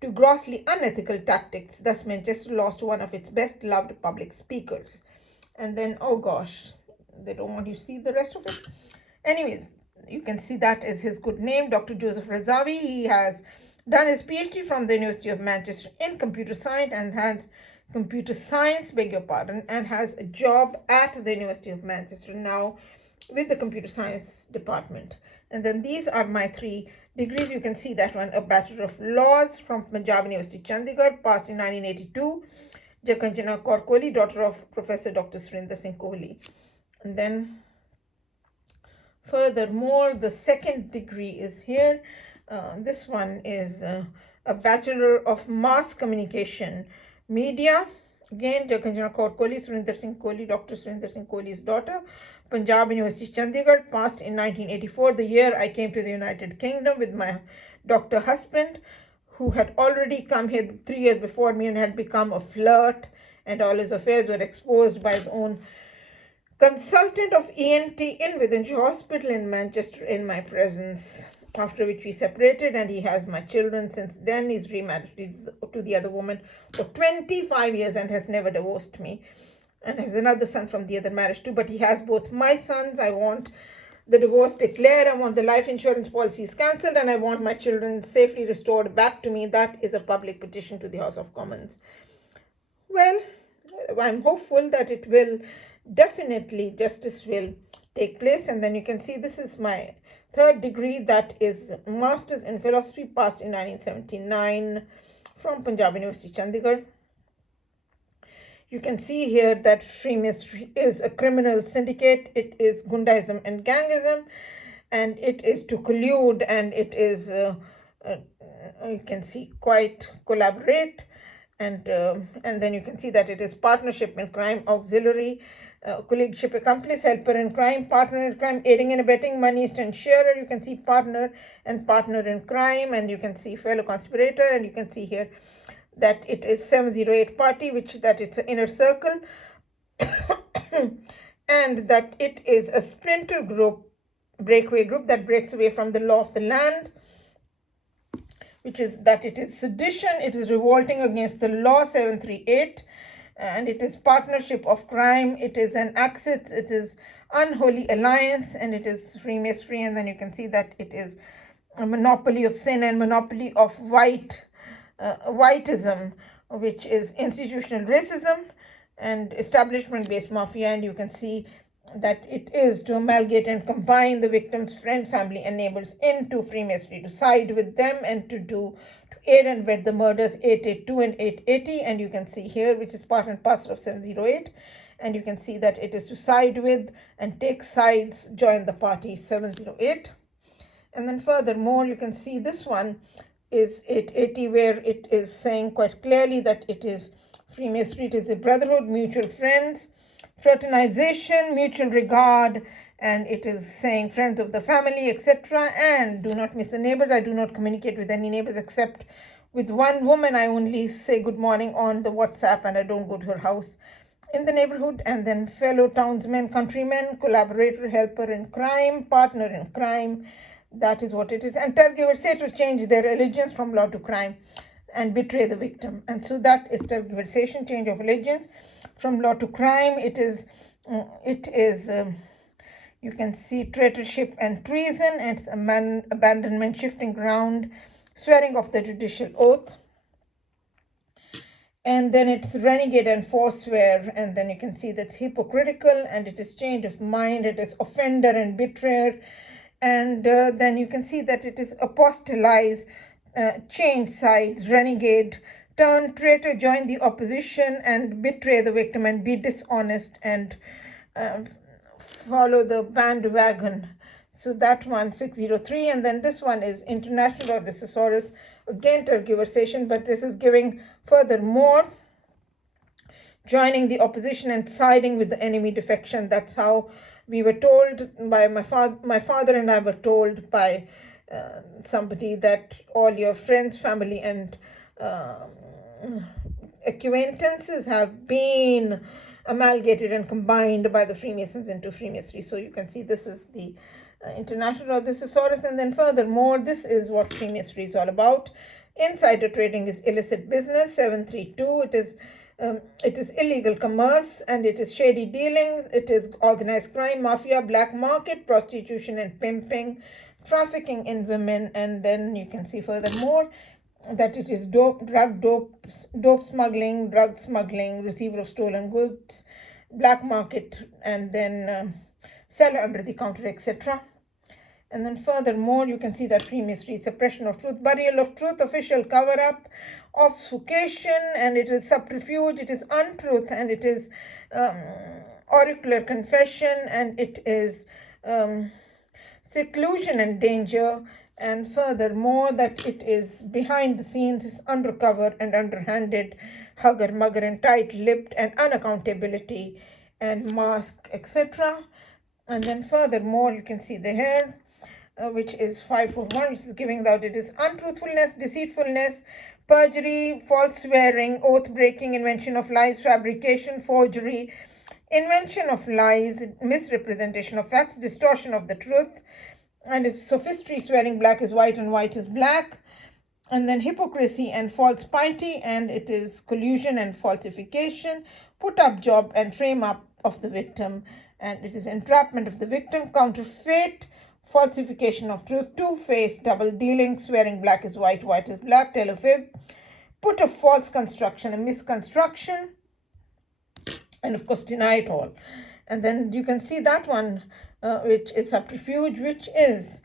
to grossly unethical tactics. Thus, Manchester lost one of its best loved public speakers. And then, oh gosh, they don't want you to see the rest of it. Anyways, you can see that is his good name, Dr. Joseph Razavi. He has done his PhD from the University of Manchester in computer science and has and has a job at the University of Manchester now with the computer science department. And then these are my 3 degrees. You can see that one, a Bachelor of Laws from Punjab University, Chandigarh, passed in 1982. Jakanjana Kaur Kohli, daughter of Professor Dr. Surinder Singh Kohli. And then furthermore, the 2nd degree is here. This one is a Bachelor of Mass Communication Media. Again, Jakanjana Kaur Kohli, Surinder Singh Kohli, Dr. Surinder Singh Kohli's daughter, Punjab University, Chandigarh, passed in 1984, the year I came to the United Kingdom with my doctor husband, who had already come here 3 years before me and had become a flirt, and all his affairs were exposed by his own consultant of ENT in Withinge Hospital in Manchester in my presence, after which we separated, and he has my children since then. He's remarried to the other woman for 25 years and has never divorced me, and has another son from the other marriage too, but he has both my sons. I want the divorce declared, I want the life insurance policies cancelled, and I want my children safely restored back to me. That is a public petition to the House of Commons. Well, I'm hopeful that it will, definitely justice will take place. And then you can see this is my 3rd degree, that is Masters in Philosophy, passed in 1979 from Punjab University, Chandigarh. You can see here that Freemasonry is a criminal syndicate. It is Gundaism and Gangism, and it is to collude, and it is, you can see, quite collaborate. And then you can see that it is partnership in crime, auxiliary, colleagueship, accomplice, helper in crime, partner in crime, aiding and abetting, moneyist and sharer. You can see partner and partner in crime, and you can see fellow conspirator, and you can see here that it is 708 party, which that it's an inner circle, and that it is a splinter group, breakaway group that breaks away from the law of the land, which is that it is sedition, it is revolting against the law, 738, and it is partnership of crime, it is an axis, it is unholy alliance, and it is Freemasonry. And then you can see that it is a monopoly of sin and monopoly of whiteism, which is institutional racism and establishment-based mafia. And you can see that it is to amalgamate and combine the victim's friend, family, and neighbors into Freemasonry, to side with them and to aid and abet the murders 882 and 880. And you can see here, which is part and parcel of 708. And you can see that it is to side with and take sides, join the party, 708. And then furthermore, you can see this one is 880, where it is saying quite clearly that it is Freemasonry. It is a brotherhood, mutual friends, fraternization, mutual regard, and it is saying friends of the family, etc. And do not miss the neighbors. I do not communicate with any neighbors except with one woman. I only say good morning on the WhatsApp, and I don't go to her house in the neighborhood. And then fellow townsmen, countrymen, collaborator, helper in crime, partner in crime. That is what it is. And tergiversate to change their allegiance from law to crime and betray the victim. And so that is tergiversation, change of allegiance from law to crime. It is you can see traitorship and treason, and it's abandonment, shifting ground, swearing of the judicial oath. And then it's renegade and forswear, and then you can see that's hypocritical, and it is change of mind, it is offender and betrayer. And then you can see that it is apostolize, change sides, renegade, turn traitor, join the opposition, and betray the victim, and be dishonest, and follow the bandwagon. So that one, 603. And then this one is international law, the thesaurus, again tergiversation, but this is giving furthermore joining the opposition and siding with the enemy, defection. That's how we were told by my father and I were told by somebody that all your friends, family, and acquaintances have been amalgamated and combined by the Freemasons into Freemasonry. So you can see this is the international law, the thesaurus. And then furthermore, this is what Freemasonry is all about. Insider trading is illicit business, 732. It is illegal commerce, and it is shady dealings. It is organized crime, mafia, black market, prostitution and pimping, trafficking in women. And then you can see furthermore that it is dope smuggling, drug smuggling, receiver of stolen goods, black market, and then seller under the counter, etc. And then furthermore, you can see that pre-mystery, suppression of truth, burial of truth, official cover-up, obfuscation, and it is subterfuge, it is untruth, and it is auricular confession, and it is seclusion and danger, and furthermore that it is behind the scenes, is undercover and underhanded, hugger, mugger, and tight-lipped, and unaccountability, and mask, etc. And then furthermore, you can see the hair, which is 541, which is giving out it is untruthfulness, deceitfulness, perjury, false swearing, oath breaking, invention of lies, fabrication, forgery, invention of lies, misrepresentation of facts, distortion of the truth, and it's sophistry, swearing black is white and white is black, and then hypocrisy and false piety, and it is collusion and falsification, put up job and frame up of the victim, and it is entrapment of the victim, counterfeit, falsification of truth, two-faced, double dealing, swearing black is white, white is black, tell a fib, put a false construction, a misconstruction, and of course deny it all. And then you can see that one, which is subterfuge, which is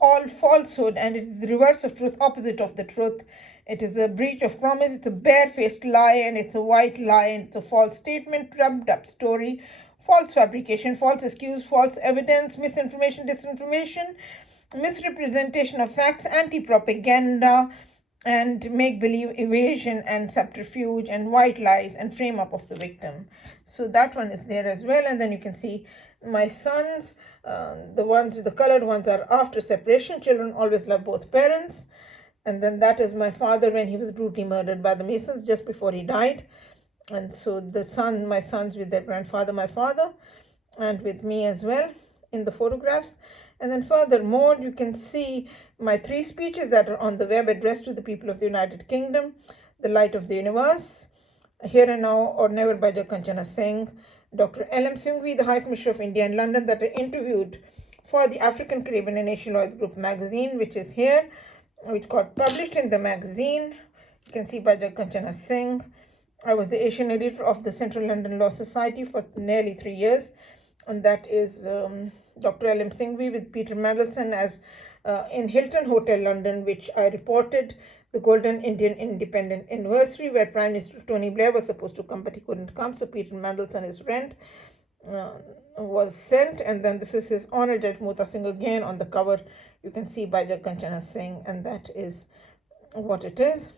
all falsehood, and it is the reverse of truth, opposite of the truth. It is a breach of promise, it's a barefaced lie, and it's a white lie, and it's a false statement, trumped up story, false fabrication, false excuse, false evidence, misinformation, disinformation, misrepresentation of facts, anti-propaganda, and make-believe, evasion, and subterfuge, and white lies, and frame up of the victim. So that one is there as well. And then you can see my sons, the colored ones are after separation. Children always love both parents. And then that is my father when he was brutally murdered by the Masons just before he died. And so my sons with their grandfather, my father, and with me as well in the photographs. And then furthermore, you can see my 3 speeches that are on the web addressed to the people of the United Kingdom: The Light of the Universe, Here and Now or Never by Dr. Kanchana Singh, Dr. L.M. Singhvi, the High Commissioner of India in London, that are interviewed for the African, Caribbean and Asian Lawyers Group magazine, which is here, which got published in the magazine. You can see by Dr. Kanchana Singh. I was the Asian editor of the Central London Law Society for nearly 3 years, and that is Dr. L.M. Singhvi with Peter Mandelson as in Hilton Hotel, London, which I reported the Golden Indian Independent Anniversary, where Prime Minister Tony Blair was supposed to come, but he couldn't come, so Peter Mandelson, his friend, was sent. And then this is his honor, Judge Mota Singh, again on the cover. You can see by Judge Kanchana Singh, and that is what it is.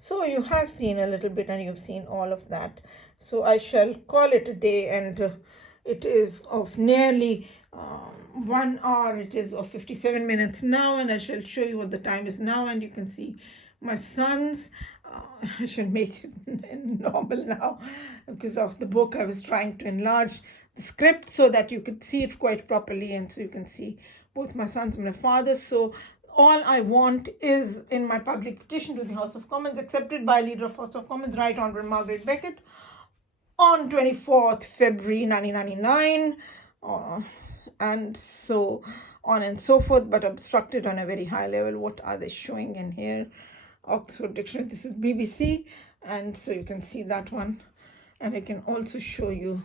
So you have seen a little bit, and you've seen all of that. So I shall call it a day, and it is of nearly 1 hour. It is of 57 minutes now, and I shall show you what the time is now, and you can see my sons. I shall make it normal now because of the book. I was trying to enlarge the script so that you could see it quite properly, and so you can see both my sons and my father. So all I want is, in my public petition to the House of Commons, accepted by Leader of House of Commons, Right Honourable Margaret Beckett, on 24th February 1999, and so on and so forth, but obstructed on a very high level. What are they showing in here? Oxford Dictionary. This is BBC, and so you can see that one. And I can also show you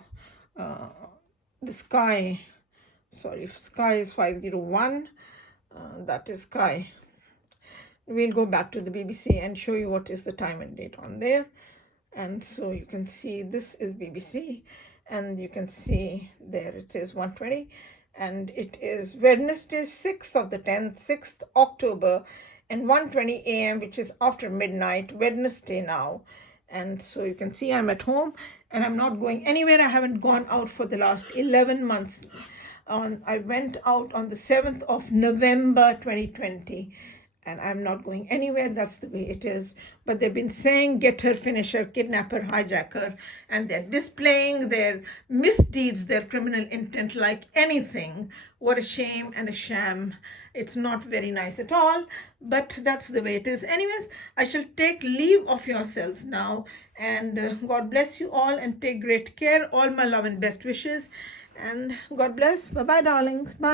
the sky. Sorry, sky is 501. That is sky. We'll go back to the BBC and show you what is the time and date on there. And so you can see this is BBC, and you can see there it says 1:20, and it is Wednesday, 6th of the 10th, 6th October, and 1:20 a.m., which is after midnight, Wednesday now. And so you can see I'm at home, and I'm not going anywhere. I haven't gone out for the last 11 months. I went out on the 7th of November 2020, and I'm not going anywhere. That's the way it is. But they've been saying getter, finisher, kidnapper, hijacker, and they're displaying their misdeeds, their criminal intent like anything. What a shame and a sham. It's not very nice at all, but that's the way it is. Anyways, I shall take leave of yourselves now, and God bless you all, and take great care. All my love and best wishes, and God bless. Bye-bye, darlings. Bye.